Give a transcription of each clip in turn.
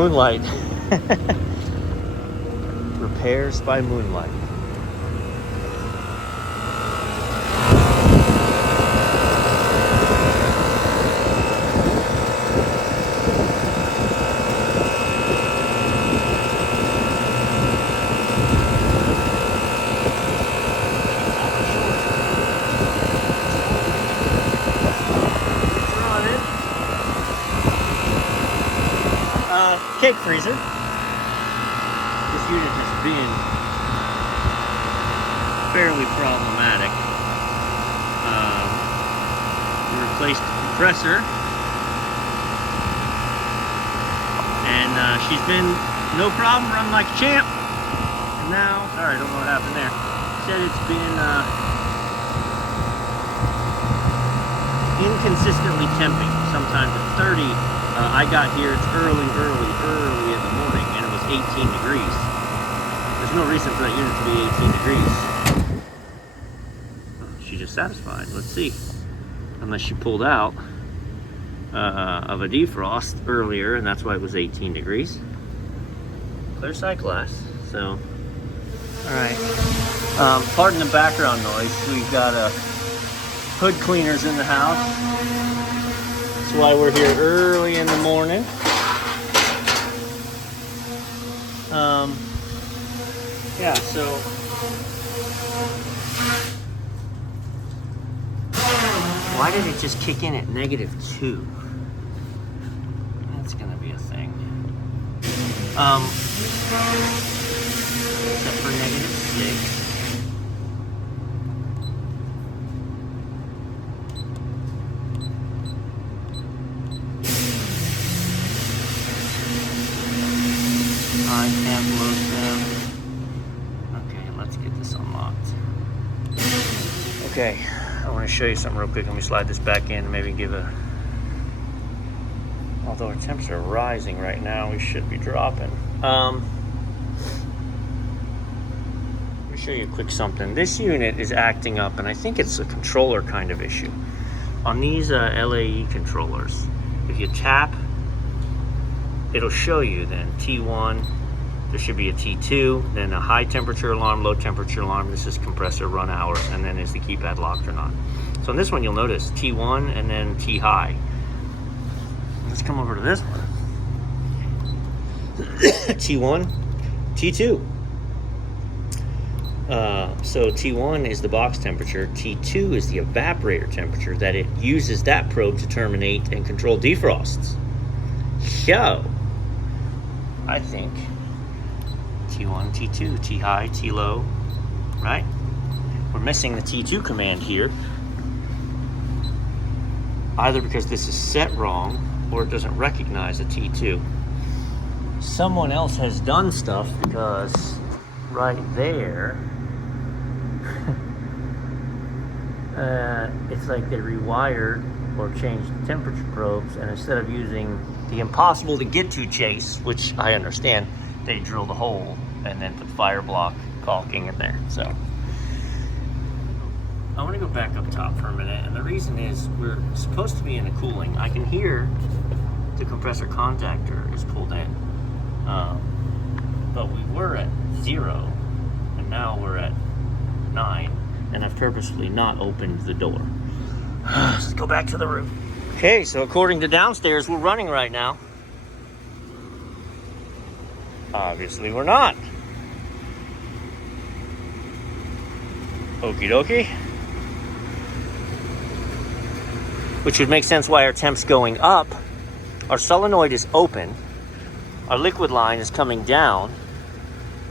Moonlight. Repairs by moonlight. Cake freezer. This unit has been fairly problematic. We replaced the compressor, and she's been no problem, running like a champ. And now, sorry, I don't know what happened there. Said it's been inconsistently temping. Sometimes at 30. I got here, it's early in the morning, and it was 18 degrees. There's no reason for that unit to be 18 degrees. She just satisfied. Let's see. Unless she pulled out of a defrost earlier, and that's why it was 18 degrees. Clear sight glass. So, all right. Pardon the background noise. We've got hood cleaners in the house. That's why we're here early in the morning. Yeah, so why did it just kick in at -2? That's gonna be a thing. Except for -6. Okay, let's get this unlocked. Okay, I want to show you something real quick. Let me slide this back in and maybe give although our temps are rising right now, we should be dropping. Let me show you a quick something. This unit is acting up, and I think it's a controller kind of issue. On these LAE controllers, if you tap, it'll show you then T1, there should be a T2, then a high temperature alarm, low temperature alarm. This is compressor run hours, and then is the keypad locked or not. So in this one, you'll notice T1 and then T high. Let's come over to this one. T1, T2. So T1 is the box temperature. T2 is the evaporator temperature that it uses that probe to terminate and control defrosts. So, I think T1, T2, T high, T low, right? We're missing the T2 command here, either because this is set wrong or it doesn't recognize a T2. Someone else has done stuff, because right there, it's like they rewired or changed temperature probes, and instead of using the impossible to get to chase, which I understand, they drilled a hole and then put fire block caulking in there. So I want to go back up top for a minute, and the reason is we're supposed to be in a cooling. I can hear the compressor contactor is pulled in, but we were at 0 and now we're at 9, and I've purposefully not opened the door. Let's go back to the roof. Okay, so according to downstairs, we're running right now. Obviously, we're not. Okie dokie. Which would make sense why our temp's going up. Our solenoid is open. Our liquid line is coming down.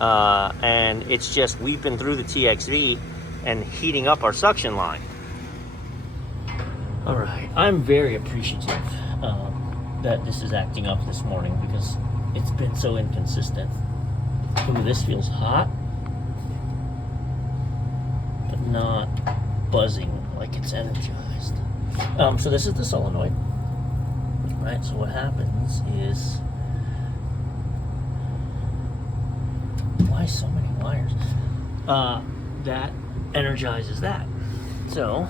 And it's just weeping through the TXV and heating up our suction line. All right, I'm very appreciative that this is acting up this morning, because it's been so inconsistent. Ooh, this feels hot, but not buzzing like it's energized. So this is the solenoid, right? So what happens is, why so many wires? That energizes that. So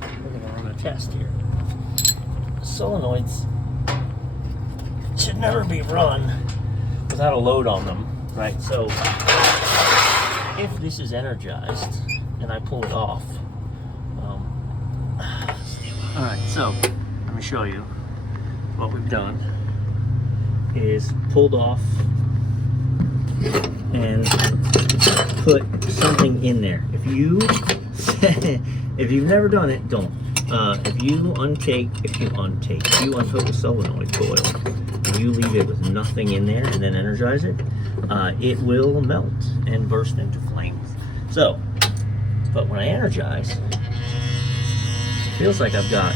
we're gonna run a test here. solenoids should never be run without a load on them, right? So if this is energized and I pull it off, all right, so let me show you what we've done is pulled off and put something in there. If you've never done it, don't. If you unhook a solenoid coil and you leave it with nothing in there and then energize it, it will melt and burst into flames. So, but when I energize, it feels like I've got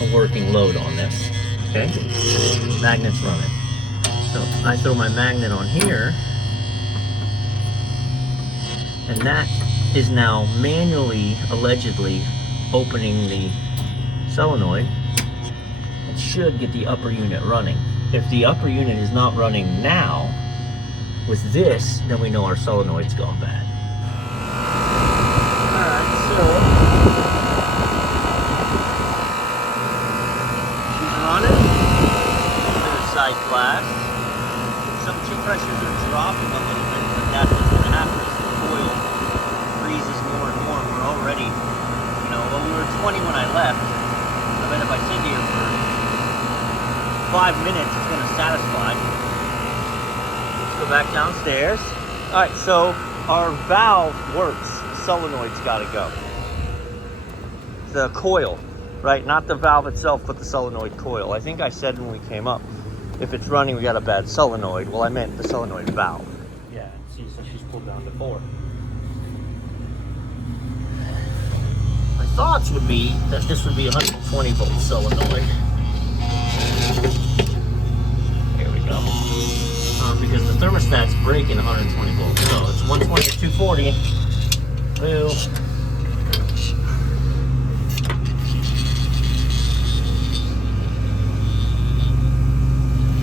a working load on this. Okay, magnet's running. So I throw my magnet on here, and that is now manually, allegedly, opening the solenoid. It should get the upper unit running. If the upper unit is not running now, with this, then we know our solenoid's gone bad. Alright, so she's running. There's a side flash. Some pressures are dropping a little bit, but that's what's going to happen is the coil freezes more and more. We're already, well, we were 20 when I left. I bet if I sit here for 5 minutes, it's going to satisfy. Let's go back downstairs. All right, so our valve works. Solenoid's got to go. The coil, right? Not the valve itself, but the solenoid coil. I think I said when we came up, if it's running, we got a bad solenoid. Well, I meant the solenoid valve. Yeah, see, so she's pulled down to 4. My thoughts would be that this would be a 120 volt solenoid. Here we go. Because the thermostat's breaking 120 volts. So it's 120 or 240. Boo.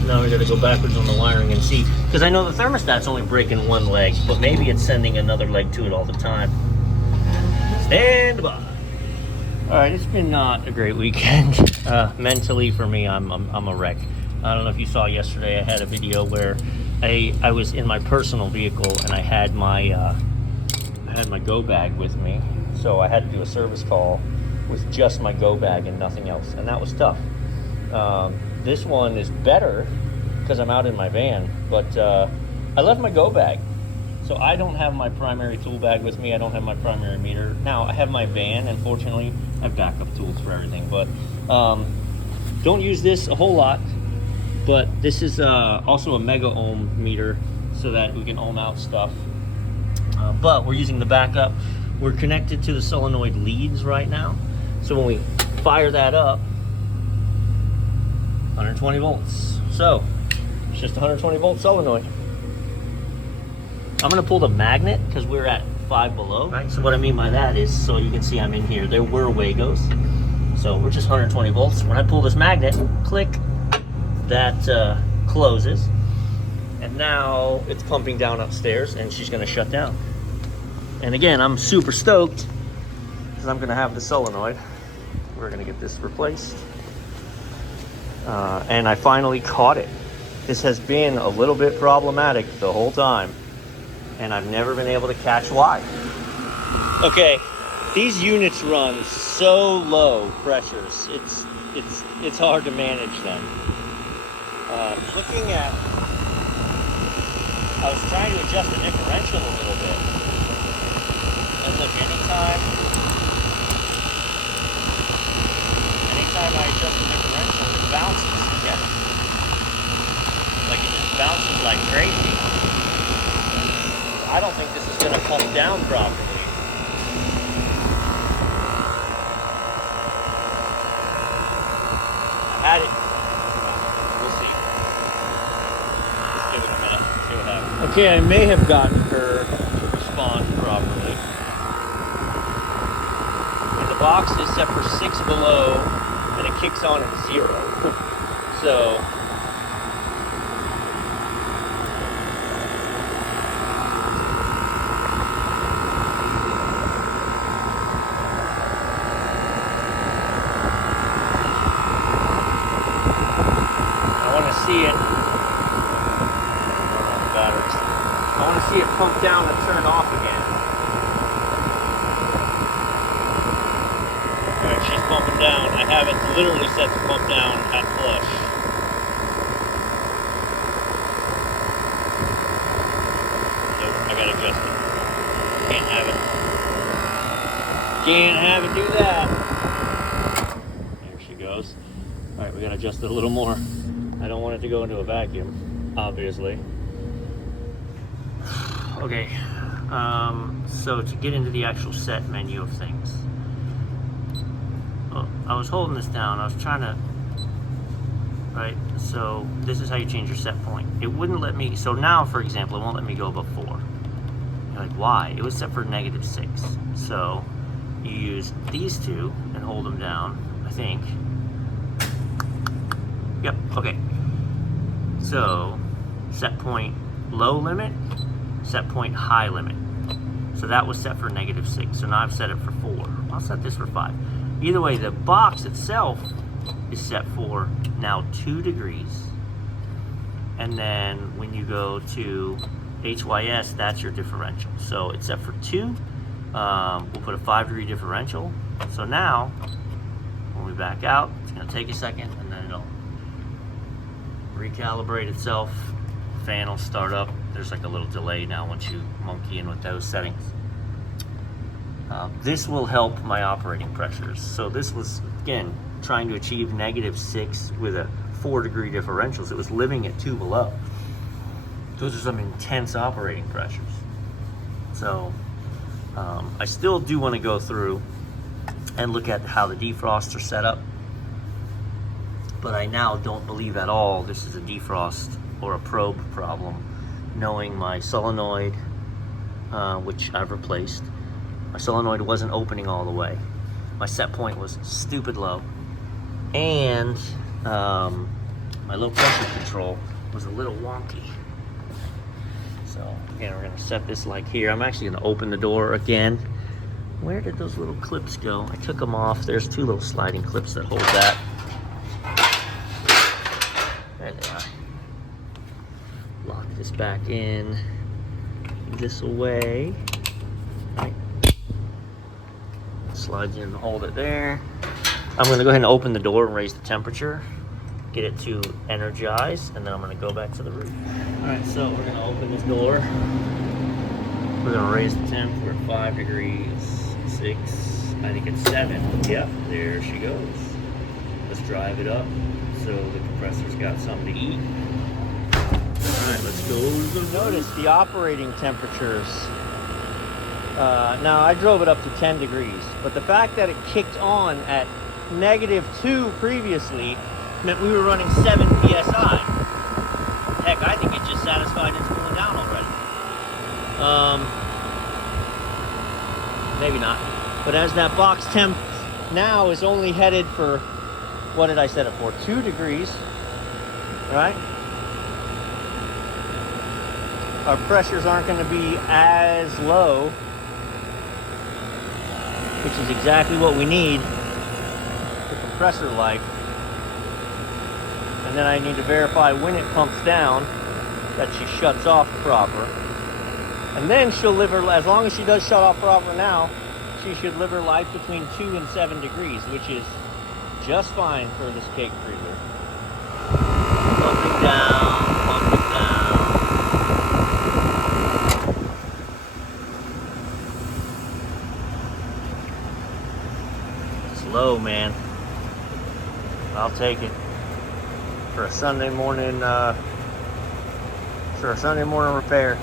Now we got to go backwards on the wiring and see, because I know the thermostat's only breaking one leg, but maybe it's sending another leg to it all the time. Stand by. All right, it's been not a great weekend. Mentally for me, I'm a wreck. I don't know if you saw yesterday, I had a video where I was in my personal vehicle and I had my go bag with me, so I had to do a service call with just my go bag and nothing else, and that was tough. This one is better because I'm out in my van, but I left my go bag. So I don't have my primary tool bag with me. I don't have my primary meter. Now, I have my van, and fortunately, I have backup tools for everything. But don't use this a whole lot. But this is also a mega ohm meter so that we can ohm out stuff. But we're using the backup. We're connected to the solenoid leads right now. So when we fire that up, 120 volts. So it's just a 120 volt solenoid. I'm gonna pull the magnet because we're at 5 below. Right. So what I mean by that is, so you can see I'm in here. There were Wagos. So we're just 120 volts. When I pull this magnet, click, that closes. And now it's pumping down upstairs and she's gonna shut down. And again, I'm super stoked because I'm gonna have the solenoid. We're gonna get this replaced. And I finally caught it. This has been a little bit problematic the whole time, and I've never been able to catch why. Okay, these units run so low pressures, it's hard to manage them. Looking at, I was trying to adjust the differential a little bit, and look, anytime I adjust the differential, it bounces. Yeah. Like it just bounces like crazy. I don't think this is going to pump down properly. I had it. We'll see. Let's give it a minute. See what happens. Okay, I may have gotten her to respond properly. And the box is set for 6 below. And it kicks on at 0. So pump down and turn off again. Alright, she's pumping down. I have it literally set to pump down at flush. Nope, I gotta adjust it. Can't have it. Can't have it do that. There she goes. Alright, we gotta adjust it a little more. I don't want it to go into a vacuum, obviously. Okay, so to get into the actual set menu of things. Oh, I was holding this down, I was trying to, right, so this is how you change your set point. It wouldn't let me, so now for example, it won't let me go above 4. You're like, why? It was set for -6. So you use these two and hold them down, I think. Yep, okay. So set point low limit, set point high limit. So that was set for -6. So now I've set it for 4. I'll set this for 5. Either way, the box itself is set for now 2 degrees. And then when you go to HYS, that's your differential. So it's set for 2. We'll put a 5-degree differential. So now, when we back out, it's gonna take a second and then it'll recalibrate itself. Fan will start up. There's like a little delay now once you monkey in with those settings. This will help my operating pressures. So this was, again, trying to achieve -6 with a 4-degree differentials. It was living at 2 below. Those are some intense operating pressures. So I still do want to go through and look at how the defrosts are set up. But I now don't believe at all this is a defrost or a probe problem, knowing my solenoid, which I've replaced. My solenoid wasn't opening all the way. My set point was stupid low. And my low pressure control was a little wonky. So again, we're gonna set this like here. I'm actually gonna open the door again. Where did those little clips go? I took them off. There's 2 little sliding clips that hold that. There they are. Lock this back in this way. Right. Slides in and hold it there. I'm going to go ahead and open the door and raise the temperature, get it to energize, and then I'm going to go back to the roof. Alright, so we're going to open this door. We're going to raise the temp. We're at 5 degrees, 6, I think it's 7. Yep, there she goes. Let's drive it up so the compressor's got something to eat. Alright, let's go. Notice the operating temperatures. Now I drove it up to 10 degrees, but the fact that it kicked on at -2 previously meant we were running 7 psi. Heck, I think it just satisfied it's cooling down already. Maybe not. But as that box temp now is only headed for, what did I set it for? 2 degrees, right? Our pressures aren't going to be as low, which is exactly what we need for compressor life. And then I need to verify when it pumps down that she shuts off proper. And then she'll live her, as long as she does shut off proper now, she should live her life between 2 and 7 degrees, which is just fine for this cake freezer. Pumping down, pumping down. It's low, man. I'll take it for a Sunday morning, repair.